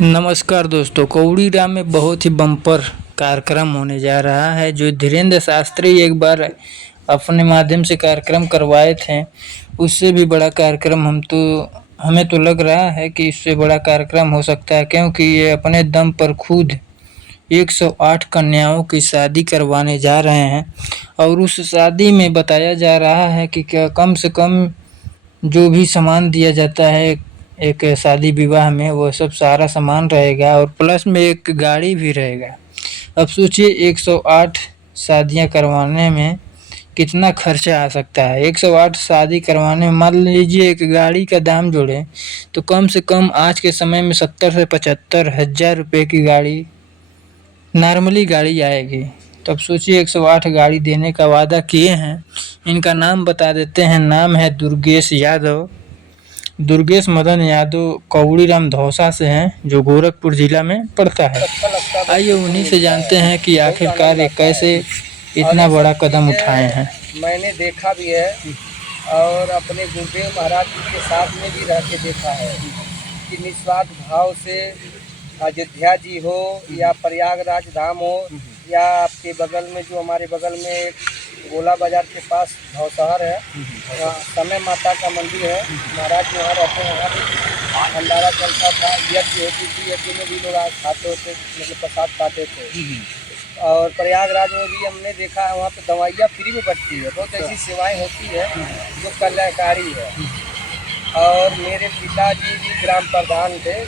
नमस्कार दोस्तों, कौड़ीराम में बहुत ही बम्पर कार्यक्रम होने जा रहा है। जो धीरेन्द्र शास्त्री एक बार अपने माध्यम से कार्यक्रम करवाए थे, उससे भी बड़ा कार्यक्रम हमें तो लग रहा है कि इससे बड़ा कार्यक्रम हो सकता है, क्योंकि ये अपने दम पर खुद 108 कन्याओं की शादी करवाने जा रहे हैं। और उस शादी में बताया जा रहा है कि क्या कम से कम जो भी सामान दिया जाता है एक शादी विवाह में, वो सब सारा सामान रहेगा और प्लस में एक गाड़ी भी रहेगा। अब सोचिए 108 शादियां करवाने में कितना खर्चा आ सकता है। 108 शादी करवाने में मान लीजिए एक गाड़ी का दाम जोड़ें तो कम से कम आज के समय में 70 से 75 हजार रुपये की गाड़ी, नॉर्मली गाड़ी आएगी। तो अब सोचिए 108 गाड़ी देने का वादा किए हैं। इनका नाम बता देते हैं। नाम है दुर्गेश यादव, दुर्गेश मदन यादव। कौड़ीराम धौसा से हैं, जो गोरखपुर जिला में पड़ता है। आइए उन्हीं से जानते हैं कि आखिरकार ये कैसे इतना बड़ा कदम उठाए हैं। मैंने देखा भी है और अपने गुरुदेव महाराज जी के साथ में भी रह के देखा है कि निस्वार्थ भाव से अयोध्या जी हो या प्रयागराज धाम हो या आपके बगल में जो हमारे बगल में एक गोला बाजार के पास भवशहर है, वहाँ समय माता का मंदिर है। महाराज जी वहाँ रहते हैं, वहाँ भी भंडारा चलता था, यज्ञ होती थी, यज्ञ में भी लोग खाते होते, मतलब प्रसाद खाते थे। और प्रयागराज में भी हमने देखा है, वहाँ पे दवाइयाँ फ्री में बचती है। बहुत ऐसी सेवाएं होती है जो कल्याणकारी है। और मेरे पिताजी भी ग्राम प्रधान थे,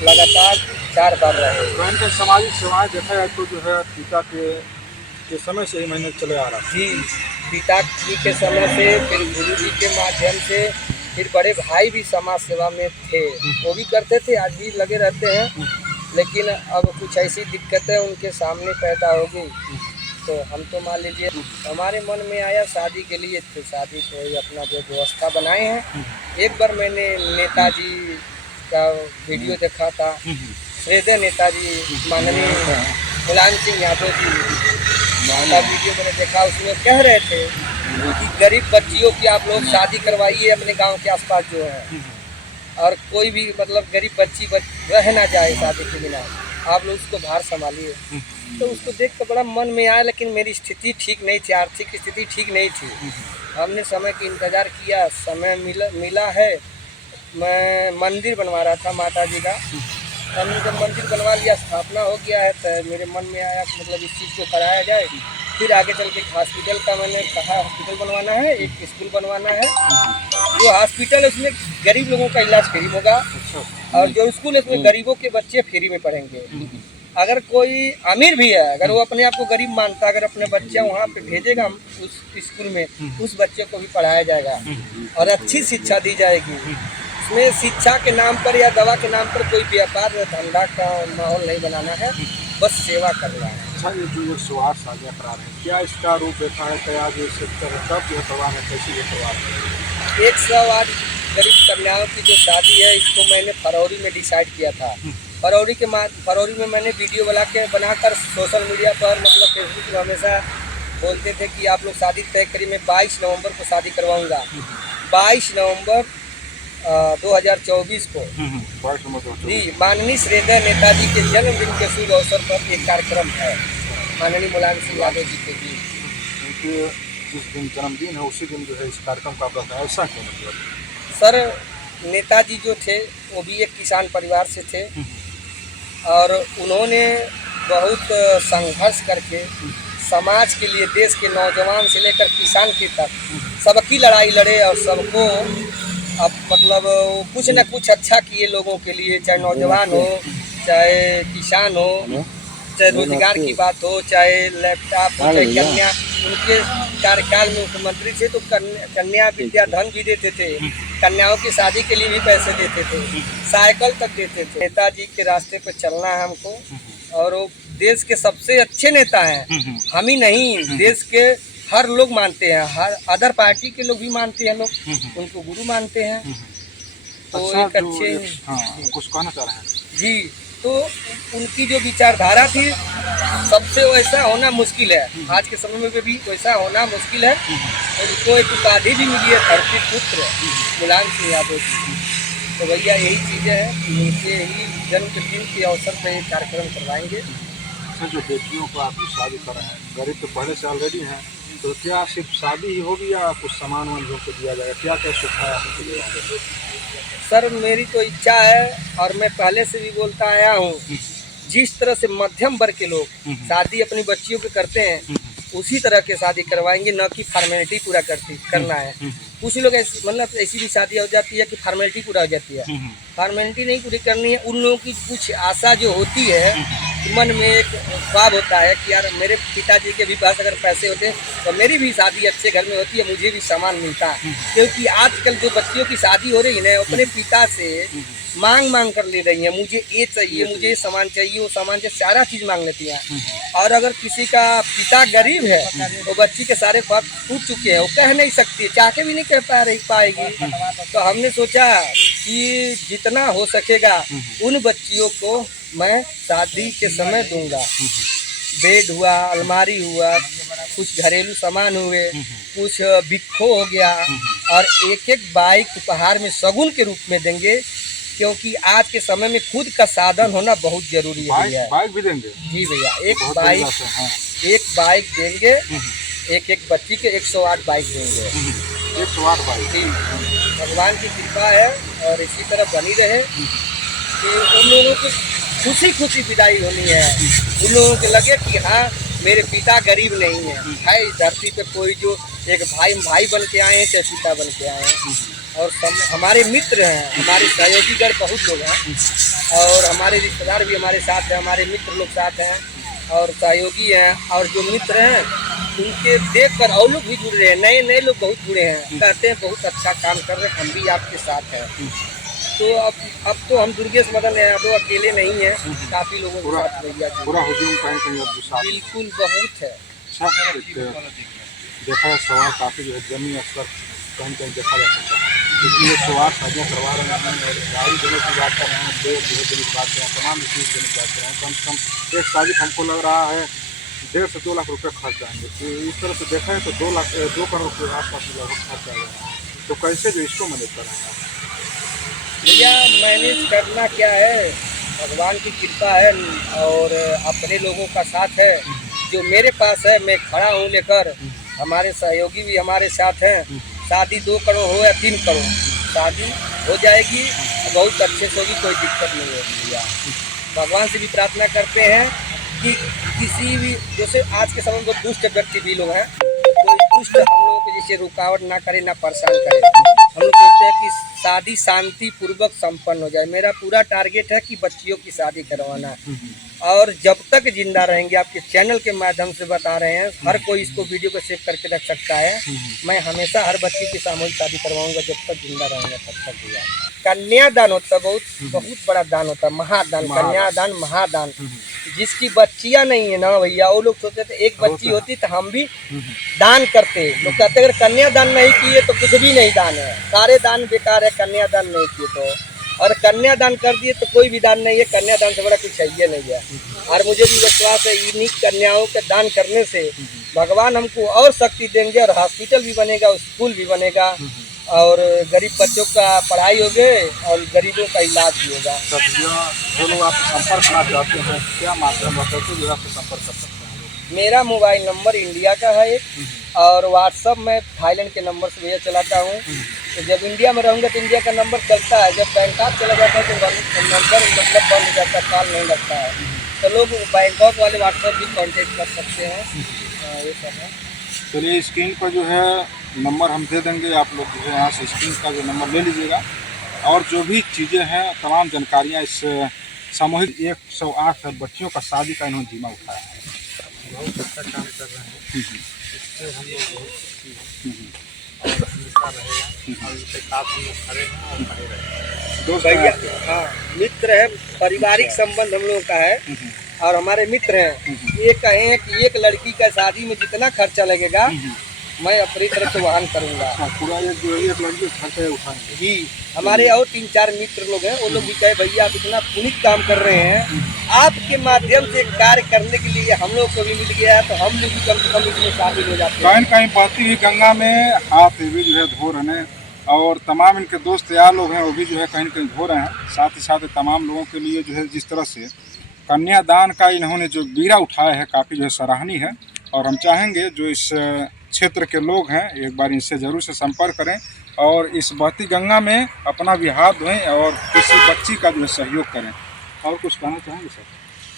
लगातार 4 बार रहे। तो इनके सामाजिक सेवाएं देखा जाए तो जो है पिता के समय से ही मैंने चले आ रहा जी, पिता जी के समय से, फिर गुरु जी के माध्यम से, फिर बड़े भाई भी समाज सेवा में थे, वो भी करते थे, आज भी लगे रहते हैं। लेकिन अब कुछ ऐसी दिक्कतें उनके सामने पैदा हो गई, तो हम तो मान लीजिए हमारे मन में आया शादी के लिए, तो शादी को अपना जो व्यवस्था बनाए हैं। एक बार मैंने नेताजी का वीडियो देखा था, श्रद्धेय नेताजी माननीय मुलायम सिंह यादव जी का वीडियो मैंने देखा। उसमें कह रहे थे कि गरीब बच्चियों की आप लोग शादी करवाइए अपने गांव के आसपास जो है, और कोई भी मतलब गरीब बच्ची रह ना जाए शादी के बिना, आप लोग उसको बाहर संभालिए। तो उसको देख कर बड़ा मन में आया, लेकिन मेरी स्थिति ठीक नहीं थी, आर्थिक स्थिति ठीक नहीं थी। हमने समय का इंतज़ार किया, समय मिला है। मैं मंदिर बनवा रहा था माता जी का, हमने जब मंदिर बनवा लिया, स्थापना हो गया है, तो मेरे मन में आया कि मतलब इस चीज़ को कराया जाए। फिर आगे चल के हॉस्पिटल का मैंने कहा, हॉस्पिटल बनवाना है, एक स्कूल बनवाना है। जो हॉस्पिटल है उसमें गरीब लोगों का इलाज फ्री होगा, और जो स्कूल है उसमें गरीबों के बच्चे फ्री में पढ़ेंगे। अगर कोई अमीर भी है, अगर वो अपने आप को गरीब मानता है, अगर अपने बच्चे वहाँ पे भेजेगा उस स्कूल में, उस बच्चे को भी पढ़ाया जाएगा और अच्छी शिक्षा दी जाएगी। इसमें शिक्षा के नाम पर या दवा के नाम पर कोई व्यापार या धंधा का माहौल नहीं बनाना है, बस सेवा करना है। अच्छा, ये जो 108 शादियाँ करा रहे हैं, क्या इसका रूप रेखा है? क्या जो सेक्टर है कब जो करवा है, कैसे ये करवा रहे हैं? 108 गरीब कन्याओं की जो शादी है, इसको मैंने फरवरी में डिसाइड किया था। फरवरी में मैंने वीडियो बनाकर सोशल मीडिया पर, मतलब फेसबुक पर हमेशा बोलते थे कि आप लोग शादी तय करिए। मैं 22 नवंबर को शादी करवाऊंगा। 22 नवंबर 2024 को जी, माननीय श्रद्धेय नेताजी के जन्मदिन के शुभ अवसर पर एक कार्यक्रम है, माननीय मुलायम सिंह यादव जी के जी। उनके जिस दिन जन्मदिन है उसी दिन जो है इस कार्यक्रम का आपका है, ऐसा क्यों मतलब? सर, नेताजी जो थे वो भी एक किसान परिवार से थे, और उन्होंने बहुत संघर्ष करके समाज के लिए, देश के नौजवान से लेकर किसान के तक सबकी लड़ाई लड़े, और सबको अब मतलब कुछ न कुछ अच्छा किए लोगों के लिए, चाहे नौजवान हो, चाहे किसान हो, चाहे रोजगार की बात हो, चाहे लैपटॉप हो, चाहे कन्या। उनके कार्यकाल में मुख्यमंत्री थे तो कन्या विद्या धन भी देते थे, कन्याओं की शादी के लिए भी पैसे देते थे, साइकिल तक देते थे। नेताजी के रास्ते पर चलना है हमको, और वो देश के सबसे अच्छे नेता हैं। हम ही नहीं, देश के हर लोग मानते हैं, हर अदर पार्टी के लोग भी मानते हैं, लोग उनको गुरु मानते हैं। तो अच्छा, एक अच्छे कुछ कहना चाह रहे हैं जी। तो उनकी जो विचारधारा थी, सबसे वैसा होना मुश्किल है, आज के समय में भी वैसा होना मुश्किल है। और उनको एक उपाधि भी मिली है, धरती पुत्र मुलायम सिंह यादव जी। तो भैया यही चीज़ें हैं कि उनके ही जन्मदिन के अवसर पर ये कार्यक्रम करवाएंगे। सर जो बेटियों को आप शादी कर रहे हैं, गरीब तो पहले से ऑलरेडी हैं, तो क्या सिर्फ शादी ही होगी या कुछ सामान वान जो दिया जाएगा, क्या क्या सुविधा आपको दिया? सर मेरी तो इच्छा है और मैं पहले से भी बोलता आया हूँ, जिस तरह से मध्यम वर्ग के लोग शादी अपनी बच्चियों के करते हैं उसी तरह के शादी करवाएंगे, न कि फॉर्मेलिटी पूरा करना है। कुछ लोग ऐसी मतलब ऐसी भी शादी हो जाती है कि फॉर्मेलिटी पूरा हो जाती है, फॉर्मेलिटी नहीं पूरी करनी है। उन लोगों की कुछ आशा जो होती है मन में, एक ख्वाब होता है कि यार मेरे पिताजी के भी पास अगर पैसे होते तो मेरी भी शादी अच्छे घर में होती है, मुझे भी सामान मिलता। क्योंकि आजकल जो बच्चियों की शादी हो रही है ना, अपने पिता से मांग कर ले रही है, मुझे ये चाहिए, मुझे ये सामान चाहिए, वो सामान चाहिए, सारा चीज़ मांग लेती हैं। और अगर किसी का पिता गरीब है तो बच्ची के सारे ख्वाब टूट चुके हैं, वो कह नहीं सकती, चाह के भी नहीं कह पाएगी। तो हमने सोचा कि जितना हो सकेगा उन बच्चियों को मैं शादी के समय दूंगा। बेड हुआ, अलमारी हुआ, कुछ घरेलू सामान हुए, कुछ बिक्खो हो गया, और एक एक बाइक उपहार में शगुन के रूप में देंगे। क्योंकि आज के समय में खुद का साधन होना बहुत जरूरी है भैया। बाइक भी देंगे? जी भैया, एक बाइक देंगे, एक बच्ची के 108 बाइक देंगे। 108 बाइक? जी, भगवान की कृपा है और इसी तरह बनी रहे कि उन लोगों को खुशी खुशी विदाई होनी है। उन लोगों को लगे कि हाँ मेरे पिता गरीब नहीं है इस धरती पे कोई जो एक भाई बन के आए हैं, चाहे पिता बन के आए हैं। और हमारे मित्र हैं, हमारे सहयोगीगण बहुत लोग हैं, और हमारे रिश्तेदार भी हमारे साथ हैं, हमारे मित्र लोग साथ हैं और सहयोगी हैं। और जो मित्र हैं उनके देखकर और लोग भी जुड़ रहे हैं, नए लोग बहुत जुड़े हैं, कहते हैं बहुत अच्छा काम कर रहे हैं, हम भी आपके साथ हैं। तो अब तो हम दुर्गेश मदन यादव अकेले नहीं हैं, काफ़ी लोगों के साथ भैया पूरा हुजूम कहीं बिल्कुल बहुत है। देखा सवाल काफ़ी जो है जमीन स्तर कहीं देखा जा सकता है, क्योंकि ये सवाल शादियाँ करवा रहे हैं और गाड़ी देने की बात कर रहे हैं, बेड जो है देने की बात कर रहे हैं, तमाम चीज़ देने की बात कर रहे हैं। कम से कम एक शादी हमको लग रहा है 1.5 से 2 लाख रुपये खर्च आएंगे। तो इस तरह से देखा है तो 2 करोड़ रुपये आसपास लगभग खर्च आएगा। तो कैसे जो इसको मैनेज कर रहे हैं भैया? मैनेज करना क्या है, भगवान की कृपा है और अपने लोगों का साथ है। जो मेरे पास है मैं खड़ा हूँ लेकर, हमारे सहयोगी भी हमारे साथ हैं। शादी 2 करोड़ हो या 3 करोड़, शादी हो जाएगी, बहुत अच्छे से होगी, कोई दिक्कत नहीं होगी भैया। भगवान से भी प्रार्थना करते हैं कि किसी भी जैसे आज के समय में तो दुष्ट व्यक्ति भी लोग हैं, कोई दुष्ट हम लोगों को जैसे रुकावट ना करे, ना परेशान करे। हम लोग सोचते हैं कि शादी शांति पूर्वक संपन्न हो जाए। मेरा पूरा टारगेट है कि बच्चियों की शादी करवाना, और जब तक जिंदा रहेंगे, आपके चैनल के माध्यम से बता रहे हैं, हर कोई इसको वीडियो को सेव करके रख सकता है। मैं हमेशा हर बच्ची की सामूहिक शादी करवाऊंगा जब तक जिंदा रहेंगे तब तक भैया। कन्यादान होता है, बहुत बड़ा दान होता है, महादान, कन्यादान महादान। जिसकी बच्चियां नहीं है ना भैया, वो लोग सोचते थे एक बच्ची होती तो हम भी दान करते। लोग कहते अगर कन्यादान नहीं किए तो कुछ भी नहीं दान है, सारे दान बेकार है, कन्यादान नहीं किए तो। और कन्यादान कर दिए तो कोई भी दान नहीं है, कन्यादान से बड़ा कुछ है नहीं है। और मुझे भी विश्वास है इन्हीं कन्याओं के दान करने से भगवान हमको और शक्ति देंगे, और हॉस्पिटल भी बनेगा, स्कूल भी बनेगा, और गरीब बच्चों का पढ़ाई होगी और गरीबों का इलाज भी होगा। जो लोग आपसे संपर्क करना चाहते हैं, क्या माध्यम बताते जो आपसे संपर्क कर सकते हैं? मेरा मोबाइल नंबर इंडिया का है एक, और व्हाट्सअप में थाईलैंड के नंबर से भैया चलाता हूँ। तो जब इंडिया में रहूँगा तो इंडिया का नंबर चलता है, जब बैंकॉक चला जाता है तो नंबर मतलब बंद हो जाता है, कॉल नहीं लगता है। तो लोग बैंकॉक वाले व्हाट्सअप भी कांटेक्ट कर सकते हैं। ये सब है। चलिए स्क्रीन पर जो है नंबर हम दे देंगे, आप लोग जो है यहाँ से स्क्रीन का जो नंबर ले लीजिएगा, और जो भी चीज़ें हैं तमाम जानकारियाँ इस सामूहिक 108 बच्चियों का शादी का इन्होंने जिम्मा उठाया है। बहुत अच्छा काम कर रहे हैं, इससे हम लोग बहुत खुशी हैं और हमेशा रहेगा, और इसके साथ हम लोग खड़े हैं और खड़े रहेंगे। दोस्त भैया, हाँ मित्र है, पारिवारिक संबंध हम लोगों का है, और हमारे मित्र हैं। ये कहें कि एक लड़की का शादी में जितना खर्चा लगेगा मैं अपनी तरफ से वहन करूँगा। पूरा एक लड़की खर्चा उठाएंगे जी। हमारे और 3-4 मित्र लोग हैं, वो लोग भी कहे भैया आप इतना पुनीत काम कर रहे हैं, आपके माध्यम से कार्य करने के लिए हम लोग को भी मिल गया है, तो हम लोग भी कम से कम इसमें शामिल हो जाते हैं। कहीं बहती हुई गंगा में हाथ भी जो है धो रहे और तमाम इनके दोस्त यार लोग हैं वो भी जो है कहीं न कहीं हो रहे हैं। साथ ही साथ तमाम लोगों के लिए जो है जिस तरह से कन्यादान का इन्होंने जो बीड़ा उठाया है काफ़ी जो है सराहनीय है। और हम चाहेंगे जो इस क्षेत्र के लोग हैं एक बार इनसे ज़रूर से संपर्क करें और इस बहती गंगा में अपना भी हाथ धोएं और किसी बच्ची का जो है सहयोग करें। और कुछ कहना चाहेंगे सर?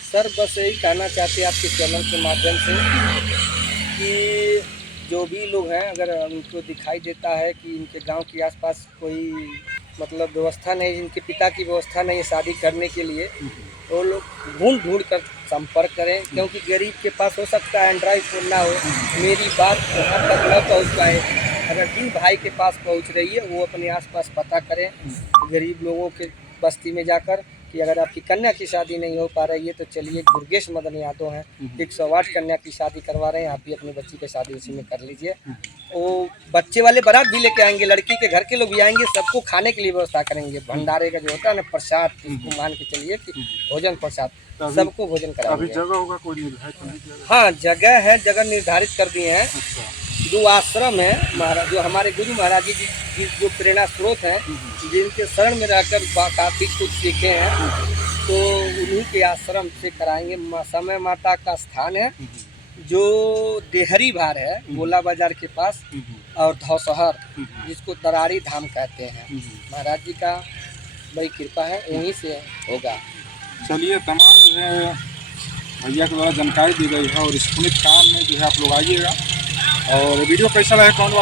सर बस यही कहना चाहते हैं आपके चैनल के माध्यम से कि जो भी लोग हैं अगर उनको दिखाई देता है कि इनके गांव के आसपास कोई मतलब व्यवस्था नहीं, इनके पिता की व्यवस्था नहीं है शादी करने के लिए, वो लोग ढूंढ कर संपर्क करें, क्योंकि गरीब के पास हो सकता है एंड्रॉइड फ़ोन ना हो, मेरी बात वहाँ तक न पहुँच पाए। अगर जिन भाई के पास पहुँच रही है वो अपने आसपास पता करें गरीब लोगों के बस्ती में जाकर कि अगर आपकी कन्या की शादी नहीं हो पा रही है तो चलिए दुर्गेश मदन यादव हैं 108 कन्या की शादी करवा रहे हैं, आप भी अपनी बच्ची की शादी उसी में कर लीजिए। वो बच्चे वाले बारात भी लेके आएंगे, लड़की के घर के लोग भी आएंगे, सबको खाने के लिए व्यवस्था करेंगे। भंडारे का जो होता है ना प्रसाद, इसको मान के चलिए कि भोजन प्रसाद, सबको भोजन कराएंगे। अभी जगह होगा कोई निर्धारित नहीं किया? हाँ जगह है, जगह निर्धारित कर दिए हैं। अच्छा। जो आश्रम है महाराज, जो हमारे गुरु महाराज जी की जो प्रेरणा स्रोत हैं, जिनके शरण में रहकर काफ़ी कुछ सीखे हैं, तो उन्हीं के आश्रम से कराएंगे। समय माता का स्थान है जो देहरी भार है, गोला बाजार के पास, और धौसहर जिसको दरारी धाम कहते हैं। महाराज जी का बड़ी कृपा है, वहीं से होगा। चलिए तमाम जो है भैया के द्वारा जानकारी दी गई है और इस पुनित काम में जो है आप लोग आइएगा। और वीडियो कैसा लगे कौन